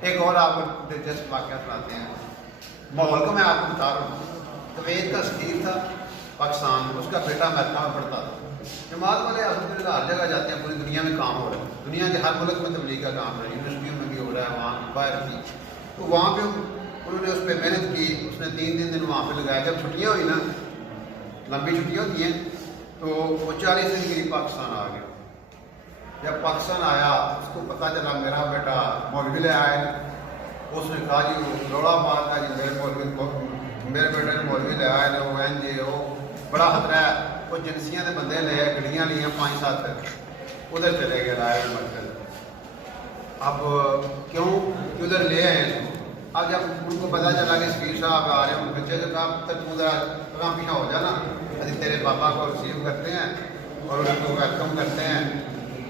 ایک اور آپ کو دلچسپ واقعہ سناتے ہیں. ماحول کو میں آپ کو بتا رہا ہوں. کویت کا سفیر تھا پاکستان میں، اس کا بیٹا امریکہ میں پڑھتا تھا. جماعت والے الحمدللہ ہر جگہ جاتے ہیں، پوری دنیا میں کام ہو رہا ہے، دنیا کے ہر ملک میں تبلیغ کا کام ہو رہا ہے، یونیورسٹیوں میں بھی ہو رہا ہے، وہاں باہر بھی. تو وہاں پہ انہوں نے اس پہ محنت کی، اس نے 3 دن وہاں پہ لگایا. جب چھٹیاں ہوئی نا، لمبی چھٹیاں ہوتی ہیں، تو وہ 40 دن کے لیے پاکستان آ گیا. جب پاکستان آیا اس کو پتہ چلا میرا بیٹا مولوی لے آئے. اس نے کہا جی وہ روڑا پاتا ہے جی میرے بیٹے نے مولوی لے آئے نا، وہ این جی وہ بڑا خطرہ ہے. وہ جنسیاں کے بندے لے آئے، گڑیاں لیاں 5-7 ادھر چلے گئے رائے مرکز. اب کیوں ادھر لے آئے ہیں؟ اب جب ان کو پتہ چلا کہ سفیر صاحب آ رہے ہیں، ان بچے سے کہا تک ذرا پیچھا ہو جانا، ابھی تیرے پاپا کو ریسیو کرتے ہیں اور ان کو ویلکم کرتے ہیں.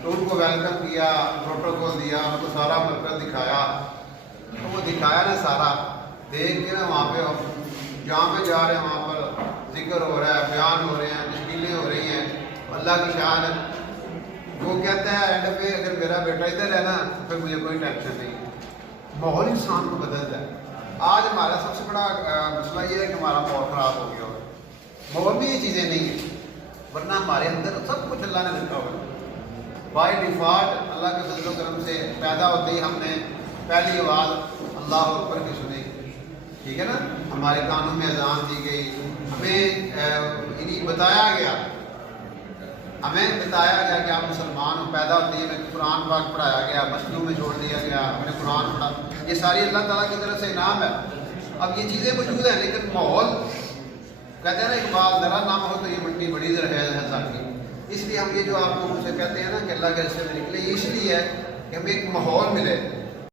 تو ان کو ویلکم کیا، پروٹوکول دیا، ان کو سارا مرکز دکھایا. تو وہ دکھایا نا سارا، دیکھ کے نا وہاں پہ جہاں پہ جا رہے ہیں وہاں پر ذکر ہو رہا ہے، بیان ہو رہے ہیں، تشکیلیں ہو رہی ہیں، اللہ کی شان ہے. وہ کہتا ہے اینڈ پہ اگر میرا بیٹا ادھر ہے نا تو پھر مجھے کوئی ٹینشن نہیں. ماحول انسان کو بدلتا ہے. آج ہمارا سب سے بڑا مسئلہ یہ ہے کہ ہمارا ماحول خراب ہو گیا ہو. ماحول میں یہ چیزیں نہیں ہیں، ورنہ ہمارے اندر سب کچھ اللہ نے رکھا ہوا ہے. بائی ڈیفالٹ اللہ کے فضل و کرم سے پیدا ہوتے ہی ہم نے پہلی آواز اللہ اکبر کی سنی، ٹھیک ہے نا. ہمارے کانوں میں اذان دی گئی، ہمیں بتایا گیا کہ آپ مسلمان ہو. پیدا ہوتے ہی ہمیں قرآن پاک پڑھایا گیا، مسجدوں میں چھوڑ دیا گیا، ہم نے قرآن پڑھا. یہ ساری اللہ تعالیٰ کی طرف سے انعام ہے. اب یہ چیزیں موجود ہیں، لیکن ماحول کہتے ہیں نا اقبال ذرا نام ہو تو یہ مٹی بڑی زرخیز ہے ساری. اس لیے ہم یہ جو آپ لوگوں سے کہتے ہیں نا کہ اللہ کے راستے میں نکلے، یہ اس لیے ہے کہ ہمیں ایک ماحول ملے.